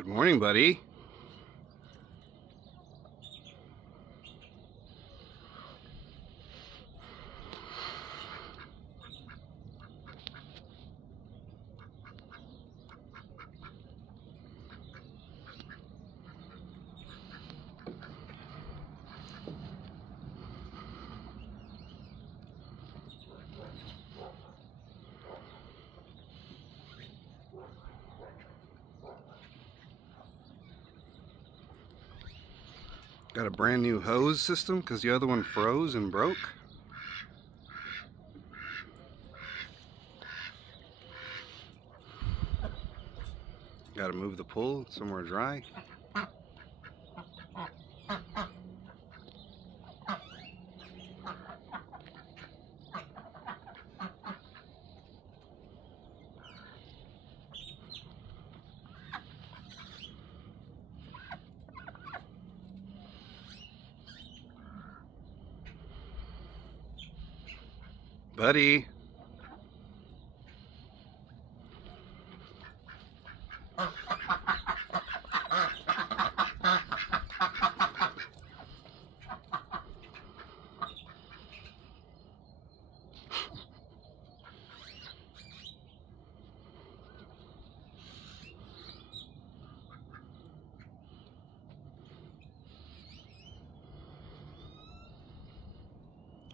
Good morning, buddy. Got a brand new hose system because the other one froze and broke. Got to move the pull somewhere dry. Buddy.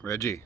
Reggie.